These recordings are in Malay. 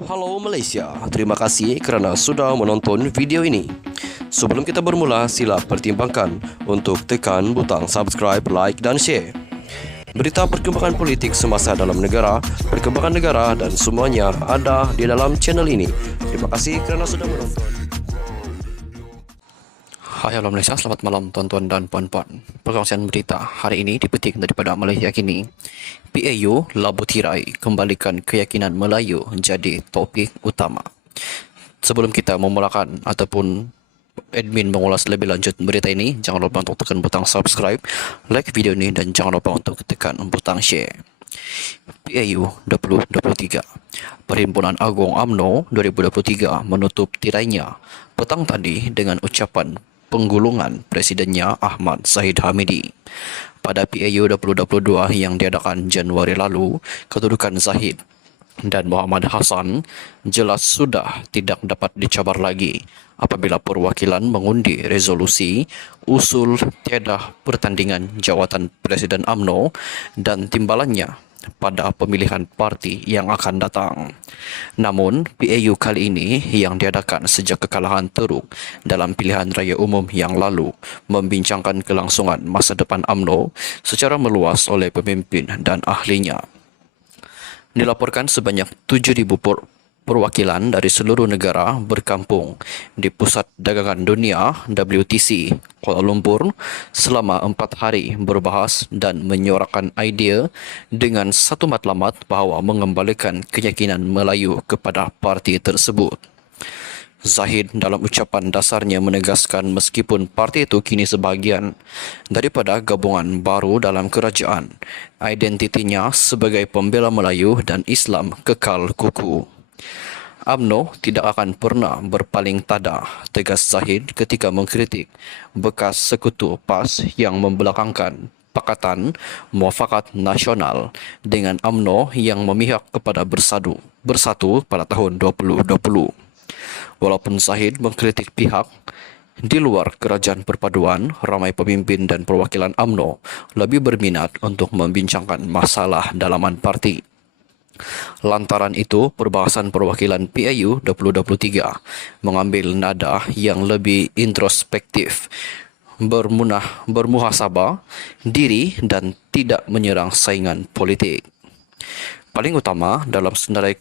Halo Malaysia, terima kasih kerana sudah menonton video ini. Sebelum kita bermula, sila pertimbangkan untuk tekan butang subscribe, like dan share. Berita perkembangan politik semasa dalam negara, perkembangan negara dan semuanya ada di dalam channel ini. Terima kasih kerana sudah menonton. Hai halo Malaysia, selamat malam tuan-tuan dan puan-puan. Perkongsian berita hari ini dipetik daripada Malaysia Kini. PAU Labu Tirai kembalikan keyakinan Melayu jadi topik utama. Sebelum kita memulakan ataupun admin mengulas lebih lanjut berita ini, jangan lupa untuk tekan butang subscribe, like video ini dan jangan lupa untuk tekan butang share. PAU 2023 Perhimpunan Agung UMNO 2023 menutup tirainya petang tadi dengan ucapan penggulungan Presidennya Ahmad Zahid Hamidi. Pada PAU 2022 yang diadakan Januari lalu, kedudukan Zahid dan Muhammad Hassan jelas sudah tidak dapat dicabar lagi apabila perwakilan mengundi resolusi usul tiada pertandingan jawatan Presiden UMNO dan timbalannya pada pemilihan parti yang akan datang. Namun, PAU kali ini yang diadakan sejak kekalahan teruk dalam pilihan raya umum yang lalu membincangkan kelangsungan masa depan UMNO secara meluas oleh pemimpin dan ahlinya. Dilaporkan sebanyak 7,000 perwakilan dari seluruh negara berkampung di Pusat Dagangan Dunia WTC Kuala Lumpur selama 4 hari berbahas dan menyuarakan idea dengan satu matlamat bahawa mengembalikan keyakinan Melayu kepada parti tersebut. Zahid dalam ucapan dasarnya menegaskan meskipun parti itu kini sebahagian daripada gabungan baru dalam kerajaan, identitinya sebagai pembela Melayu dan Islam kekal kukuh. UMNO tidak akan pernah berpaling tada, tegas Zahid ketika mengkritik bekas sekutu PAS yang membelakangkan Pakatan Muafakat Nasional dengan UMNO yang memihak kepada bersatu pada tahun 2020. Walaupun Zahid mengkritik pihak di luar kerajaan perpaduan, ramai pemimpin dan perwakilan UMNO lebih berminat untuk membincangkan masalah dalaman parti. Lantaran itu, perbahasan perwakilan PAU 2023 mengambil nada yang lebih introspektif, bermuhasabah diri dan tidak menyerang saingan politik. Paling utama dalam senarai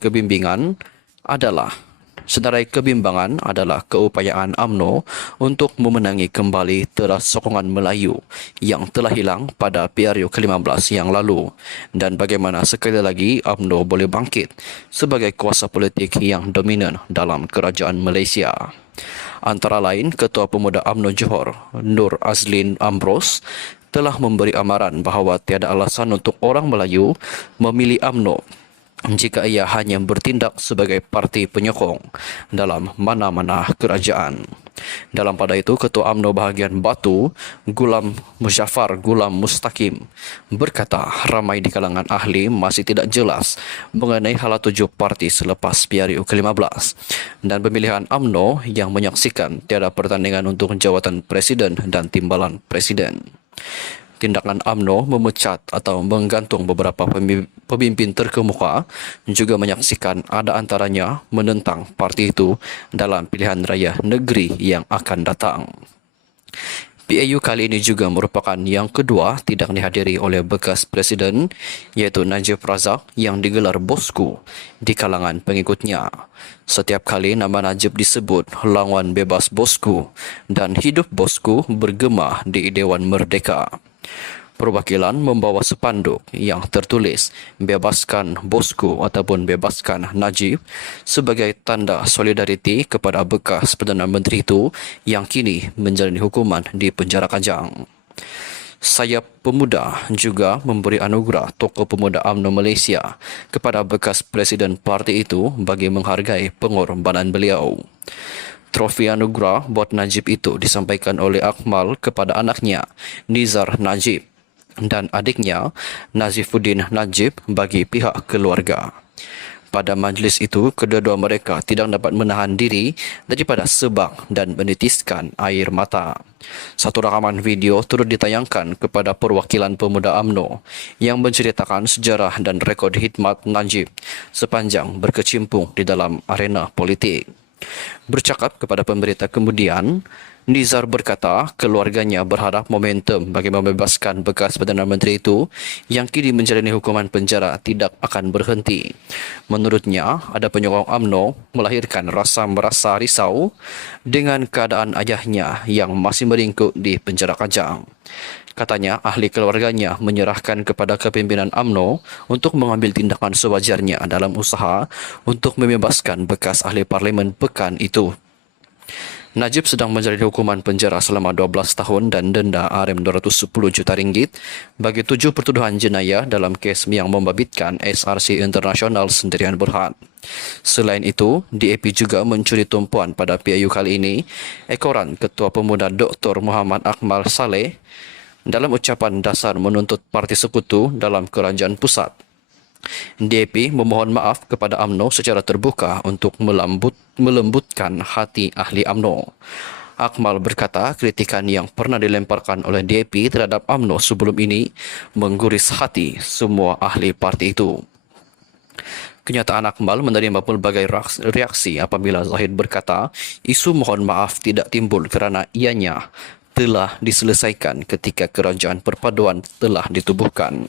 kebimbangan adalah keupayaan UMNO untuk memenangi kembali teras sokongan Melayu yang telah hilang pada PRU ke-15 yang lalu dan bagaimana sekali lagi UMNO boleh bangkit sebagai kuasa politik yang dominan dalam kerajaan Malaysia. Antara lain, Ketua Pemuda UMNO Johor, Nur Azlin Ambros, telah memberi amaran bahawa tiada alasan untuk orang Melayu memilih UMNO jika ia hanya bertindak sebagai parti penyokong dalam mana-mana kerajaan. Dalam pada itu, Ketua UMNO bahagian Batu, Gulam Muzaffar Gulam Mustaqim, berkata ramai di kalangan ahli masih tidak jelas mengenai hala tuju parti selepas PRU ke-15 dan pemilihan UMNO yang menyaksikan tiada pertandingan untuk jawatan Presiden dan timbalan Presiden. Tindakan UMNO memecat atau menggantung beberapa pemimpin terkemuka juga menyaksikan ada antaranya menentang parti itu dalam pilihan raya negeri yang akan datang. PAU kali ini juga merupakan yang kedua tidak dihadiri oleh bekas Presiden iaitu Najib Razak yang digelar bosku di kalangan pengikutnya. Setiap kali nama Najib disebut, lawan bebas bosku dan hidup bosku bergema di Dewan Merdeka. Perwakilan membawa spanduk yang tertulis bebaskan bosku ataupun bebaskan Najib sebagai tanda solidariti kepada bekas Perdana Menteri itu yang kini menjalani hukuman di penjara Kajang. Sayap Pemuda juga memberi anugerah Tokoh Pemuda UMNO Malaysia kepada bekas Presiden parti itu bagi menghargai pengorbanan beliau. Trofi anugerah buat Najib itu disampaikan oleh Akmal kepada anaknya Nizar Najib dan adiknya Nazifuddin Najib bagi pihak keluarga. Pada majlis itu, kedua-dua mereka tidak dapat menahan diri daripada sebang dan menitiskan air mata. Satu rakaman video turut ditayangkan kepada perwakilan pemuda UMNO yang menceritakan sejarah dan rekod khidmat Najib sepanjang berkecimpung di dalam arena politik. Bercakap kepada pemberita kemudian, Nizar berkata keluarganya berharap momentum bagi membebaskan bekas Perdana Menteri itu yang kini menjalani hukuman penjara tidak akan berhenti. Menurutnya, ada penyokong UMNO melahirkan rasa merasa risau dengan keadaan ayahnya yang masih meringkuk di penjara Kajang. Katanya, ahli keluarganya menyerahkan kepada kepimpinan UMNO untuk mengambil tindakan sewajarnya dalam usaha untuk membebaskan bekas ahli parlimen pekan itu. Najib sedang menjalani hukuman penjara selama 12 tahun dan denda RM210 juta ringgit bagi 7 pertuduhan jenayah dalam kes yang membabitkan SRC Internasional Sendirian Berhad. Selain itu, DAP juga mencuri tumpuan pada PIU kali ini, ekoran Ketua Pemuda Dr. Muhammad Akmal Saleh dalam ucapan dasar menuntut parti sekutu dalam kerajaan pusat. DAP memohon maaf kepada UMNO secara terbuka untuk melembutkan hati ahli UMNO. Akmal berkata kritikan yang pernah dilemparkan oleh DAP terhadap UMNO sebelum ini mengguris hati semua ahli parti itu. Kenyataan Akmal menerima pelbagai reaksi apabila Zahid berkata isu mohon maaf tidak timbul kerana ianya telah diselesaikan ketika kerajaan perpaduan telah ditubuhkan.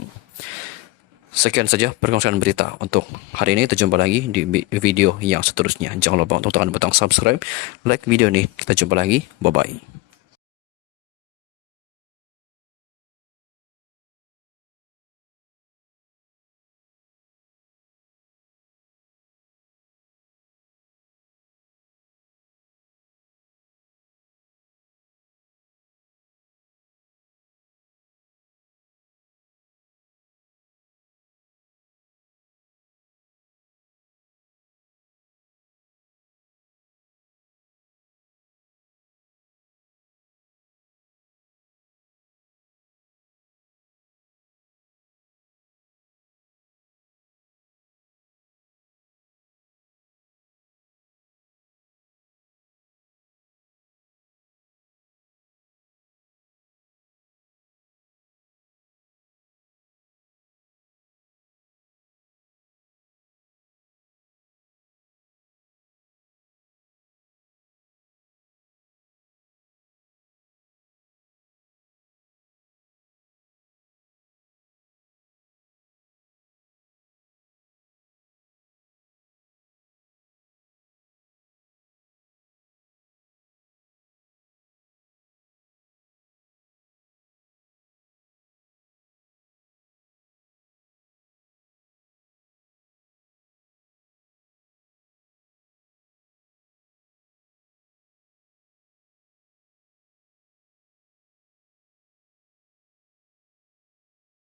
Sekian saja perkongsian berita untuk hari ini. Kita jumpa lagi di video yang seterusnya. Jangan lupa untuk tekan butang subscribe, like video ini. Kita jumpa lagi. Bye-bye.